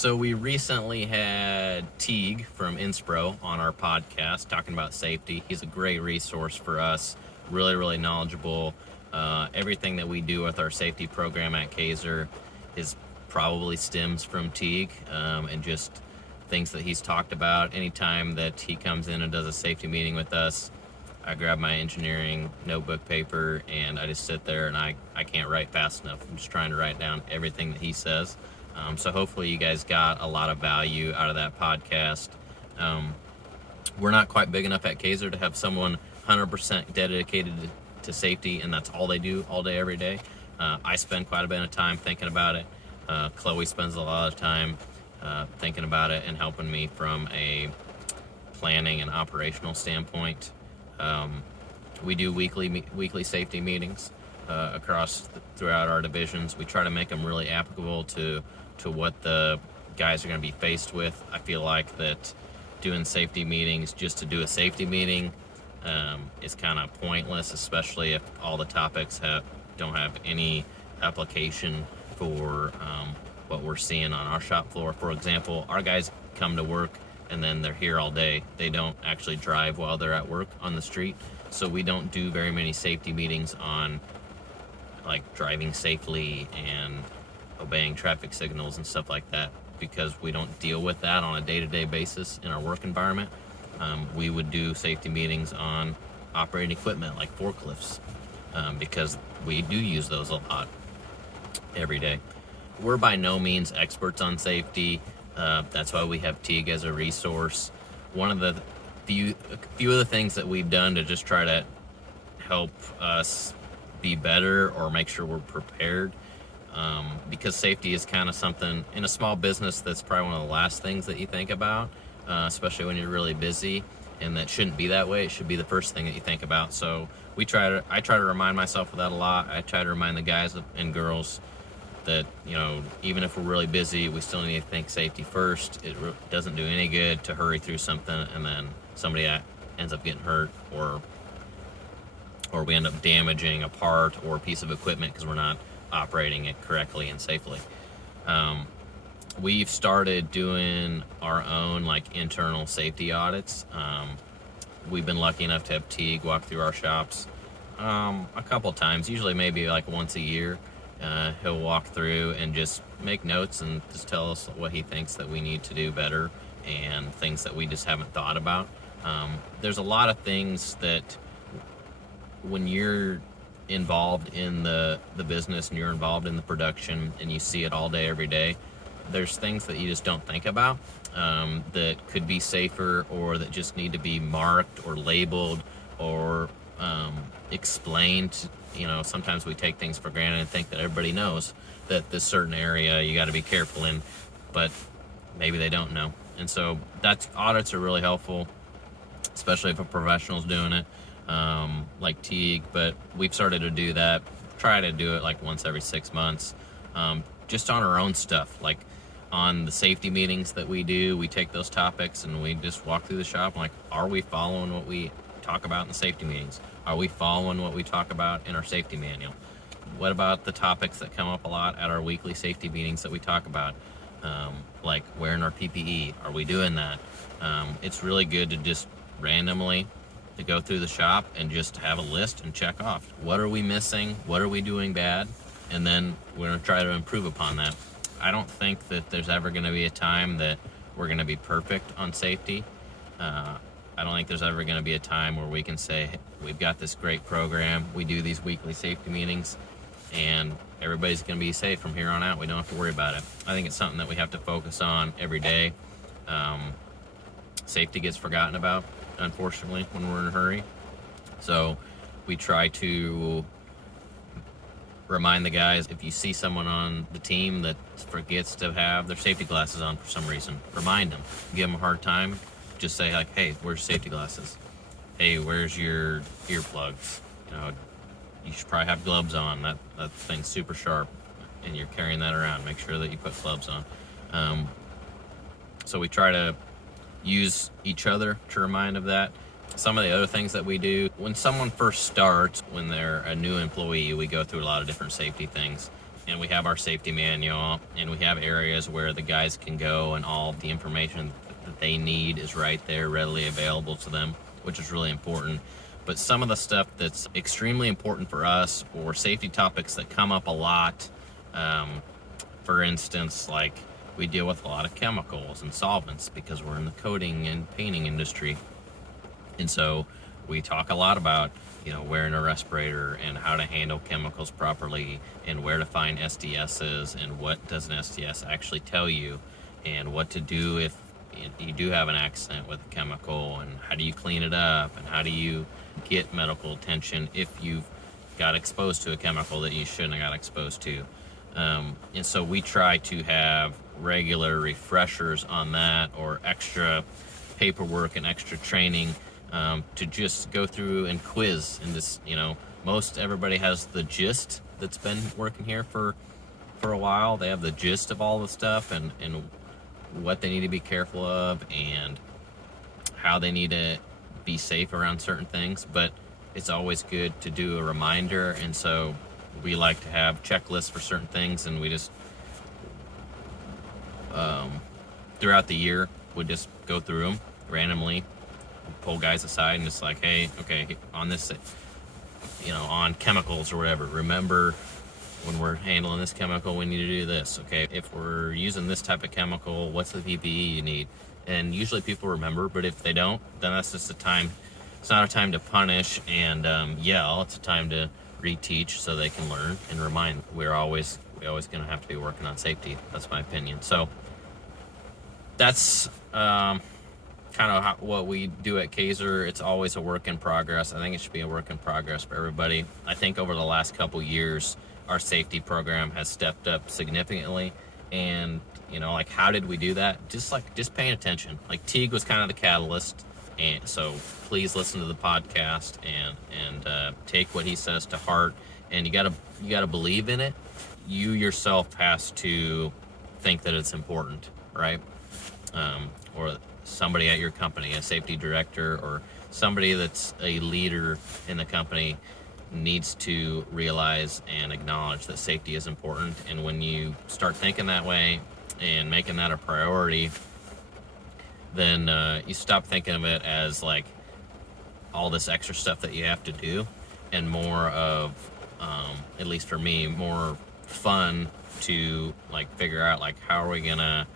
So we recently had Teague from Inspro on our podcast talking about safety. He's a great resource for us, really knowledgeable. Everything that we do with our safety program at Kaiser is probably stems from Teague, and just things that he's talked about. Anytime that he comes in and does a safety meeting with us, I grab my engineering notebook paper and I just sit there and I can't write fast enough. I'm just trying to write down everything that he says. So hopefully you guys got a lot of value out of that podcast. We're not quite big enough at Kaiser to have someone 100% dedicated to safety, and that's all they do all day, every day. I spend quite a bit of time thinking about it. Chloe spends a lot of time thinking about it and helping me from a planning and operational standpoint. We do weekly safety meetings throughout our divisions. We try to make them really applicable to what the guys are going to be faced with. I feel like that doing safety meetings just to do a safety meeting is kind of pointless, especially if all the topics don't have any application for what we're seeing on our shop floor. For example, our guys come to work and then they're here all day. They don't actually drive while they're at work on the street, so we don't do very many safety meetings on like driving safely and obeying traffic signals and stuff like that, because we don't deal with that on a day-to-day basis in our work environment. We would do safety meetings on operating equipment like forklifts, because we do use those a lot every day. We're by no means experts on safety. That's why we have Teague as a resource. One of the few of the things that we've done to just try to help us be better or make sure we're prepared, because safety is kind of something in a small business that's probably one of the last things that you think about, especially when you're really busy, and that shouldn't be that way. It should be the first thing that you think about. So I try to remind myself of that a lot. I try to remind the guys and girls that, even if we're really busy, we still need to think safety first. It doesn't do any good to hurry through something and then somebody ends up getting hurt, or we end up damaging a part or a piece of equipment because we're not operating it correctly and safely. We've started doing our own internal safety audits. We've been lucky enough to have Teague walk through our shops a couple times, usually maybe once a year. He'll walk through and just make notes and just tell us what he thinks that we need to do better and things that we just haven't thought about. There's a lot of things that when you're involved in the business and you're involved in the production and you see it all day, every day, there's things that you just don't think about that could be safer, or that just need to be marked or labeled or explained. Sometimes we take things for granted and think that everybody knows that this certain area you got to be careful in, but maybe they don't know. And so audits are really helpful, especially if a professional's doing it, like Teague. But we've started to do that, try to do it once every 6 months, just on our own stuff. On the safety meetings that we do, we take those topics and we just walk through the shop are we following what we talk about in the safety meetings? Are we following what we talk about in our safety manual? What about the topics that come up a lot at our weekly safety meetings that we talk about, like wearing our PPE? Are we doing that? It's really good to just randomly to go through the shop and just have a list and check off. What are we missing? What are we doing bad? And then we're going to try to improve upon that. I don't think that there's ever going to be a time that we're going to be perfect on safety. I don't think there's ever going to be a time where we can say, hey, we've got this great program, we do these weekly safety meetings, and everybody's going to be safe from here on out. We don't have to worry about it. I think it's something that we have to focus on every day. Safety gets forgotten about, unfortunately, when we're in a hurry. So we try to remind the guys, if you see someone on the team that forgets to have their safety glasses on for some reason, remind them. Give them a hard time. Just say hey, where's safety glasses? Hey, where's your earplugs? You should probably have gloves on. That thing's super sharp and you're carrying that around. Make sure that you put gloves on. So we try to use each other to remind of that. Some of the other things that we do, when someone first starts, when they're a new employee, we go through a lot of different safety things. and we have our safety manual, and we have areas where the guys can go and all the information that they need is right there, readily available to them, which is really important. But some of the stuff that's extremely important for us, or safety topics that come up a lot, for instance, like we deal with a lot of chemicals and solvents because we're in the coating and painting industry. And so we talk a lot about, wearing a respirator and how to handle chemicals properly and where to find STSs and what does an STS actually tell you and what to do if you do have an accident with a chemical, and how do you clean it up, and how do you get medical attention if you've got exposed to a chemical that you shouldn't have got exposed to. And so we try to have regular refreshers on that, or extra paperwork and extra training, to just go through and quiz and just, most everybody has the gist that's been working here for a while. They have the gist of all the stuff and what they need to be careful of and how they need to be safe around certain things. But it's always good to do a reminder, and so we like to have checklists for certain things, and we just throughout the year we just go through them randomly, pull guys aside and just like, hey, okay, on this, on chemicals or whatever, remember when we're handling this chemical, we need to do this. Okay, if we're using this type of chemical, what's the PPE you need? And usually people remember, but if they don't, then that's just a time. It's not a time to punish and yell. It's a time to reteach so they can learn and remind. We're always going to have to be working on safety. That's my opinion. So that's kind of what we do at Kaiser. It's always a work in progress. I think it should be a work in progress for everybody. I think over the last couple years, our safety program has stepped up significantly. And, how did we do that? Just paying attention. Like Teague was kind of the catalyst. And so please listen to the podcast and take what he says to heart. And you gotta believe in it. You yourself has to think that it's important, right? Or somebody at your company, a safety director or somebody that's a leader in the company, needs to realize and acknowledge that safety is important. And when you start thinking that way and making that a priority, then you stop thinking of it as like all this extra stuff that you have to do, and more of, at least for me, more fun to like figure out like how are we gonna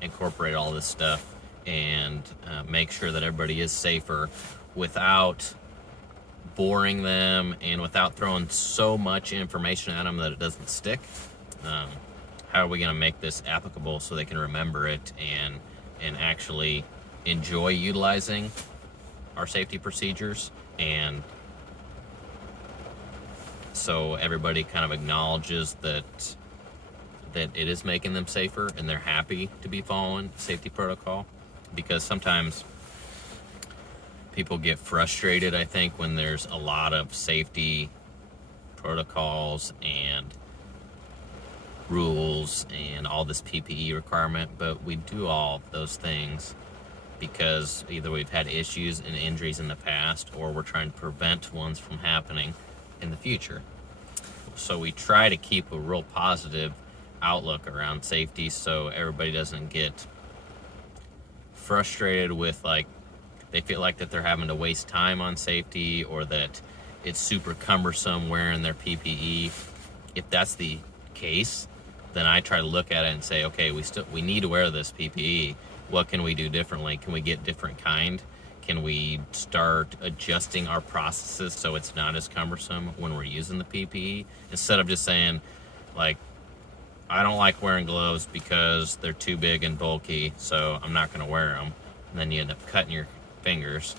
incorporate all this stuff and make sure that everybody is safer without boring them and without throwing so much information at them that it doesn't stick. How are we going to make this applicable so they can remember it and actually enjoy utilizing our safety procedures, and so everybody kind of acknowledges that it is making them safer and they're happy to be following safety protocol. Because sometimes people get frustrated, I think, when there's a lot of safety protocols and rules and all this PPE requirement, but we do all of those things because either we've had issues and injuries in the past, or we're trying to prevent ones from happening in the future. So we try to keep a real positive outlook around safety so everybody doesn't get frustrated with like they feel like that they're having to waste time on safety, or that it's super cumbersome wearing their PPE. If that's the case, then I try to look at it and say, okay, we need to wear this PPE. What can we do differently? Can we get different kind? Can we start adjusting our processes so it's not as cumbersome when we're using the PPE? Instead of just saying, like, I don't like wearing gloves because they're too big and bulky, so I'm not going to wear them. And then you end up cutting your fingers.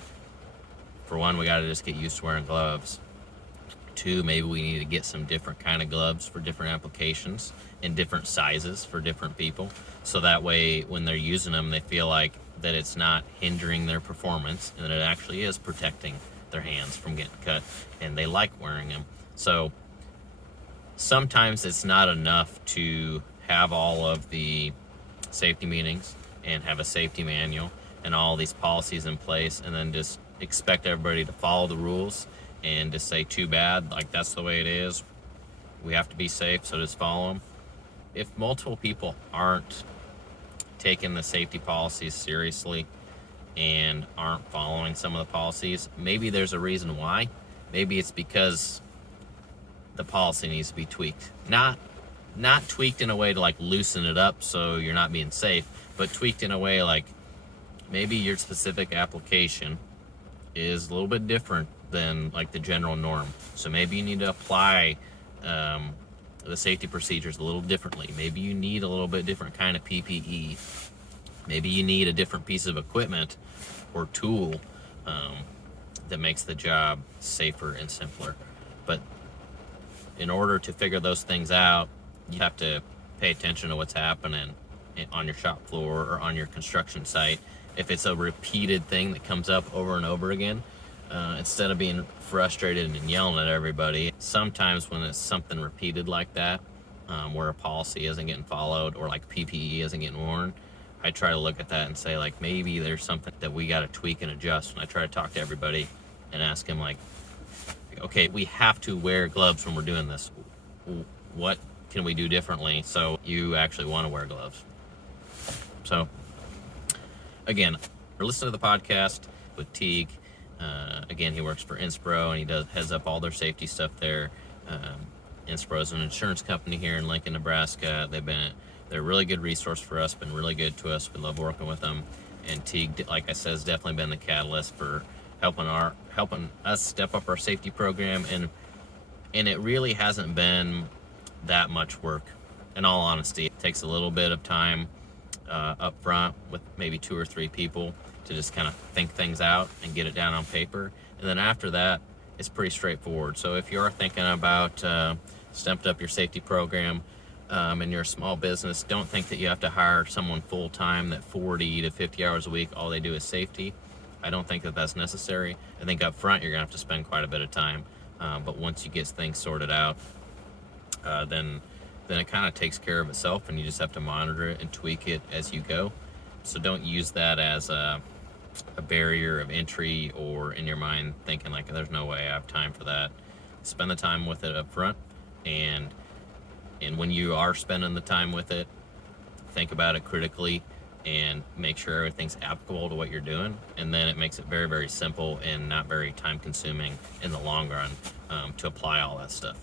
For one, we got to just get used to wearing gloves. Two, maybe we need to get some different kind of gloves for different applications in different sizes for different people. So that way, when they're using them, they feel like that it's not hindering their performance and that it actually is protecting their hands from getting cut, and they like wearing them. So sometimes it's not enough to have all of the safety meetings and have a safety manual and all these policies in place and then just expect everybody to follow the rules and just say, too bad, like that's the way it is. We have to be safe, so just follow them. If multiple people aren't taking the safety policies seriously and aren't following some of the policies, maybe there's a reason why. Maybe it's because the policy needs to be tweaked. Not tweaked in a way to like loosen it up so you're not being safe, but tweaked in a way like maybe your specific application is a little bit different than like the general norm. So maybe you need to apply the safety procedures a little differently. Maybe you need a little bit different kind of PPE. Maybe you need a different piece of equipment or tool that makes the job safer and simpler. But in order to figure those things out, you have to pay attention to what's happening on your shop floor or on your construction site. If it's a repeated thing that comes up over and over again, instead of being frustrated and yelling at everybody, sometimes when it's something repeated like that, where a policy isn't getting followed or like PPE isn't getting worn, I try to look at that and say like, maybe there's something that we got to tweak and adjust. And I try to talk to everybody and ask them like, okay, we have to wear gloves when we're doing this. What can we do differently so you actually want to wear gloves? So again, listen to the podcast with Teague. Again, he works for Inspro and he heads up all their safety stuff there. Inspro is an insurance company here in Lincoln, Nebraska. They're a really good resource for us, been really good to us. We love working with them. And Teague, like I said, has definitely been the catalyst for helping us step up our safety program. And it really hasn't been that much work. In all honesty, it takes a little bit of time up front with maybe 2 or 3 people to just kind of think things out and get it down on paper. And then after that, it's pretty straightforward. So if you're thinking about stepping up your safety program and you're a small business, don't think that you have to hire someone full-time that 40 to 50 hours a week, all they do is safety. I don't think that that's necessary. I think up front, you're gonna have to spend quite a bit of time. But once you get things sorted out, then it kind of takes care of itself, and you just have to monitor it and tweak it as you go. So don't use that as a barrier of entry or in your mind thinking like there's no way I have time for that. Spend the time with it up front, and when you are spending the time with it, think about it critically and make sure everything's applicable to what you're doing, and then it makes it very, very simple and not very time consuming in the long run to apply all that stuff.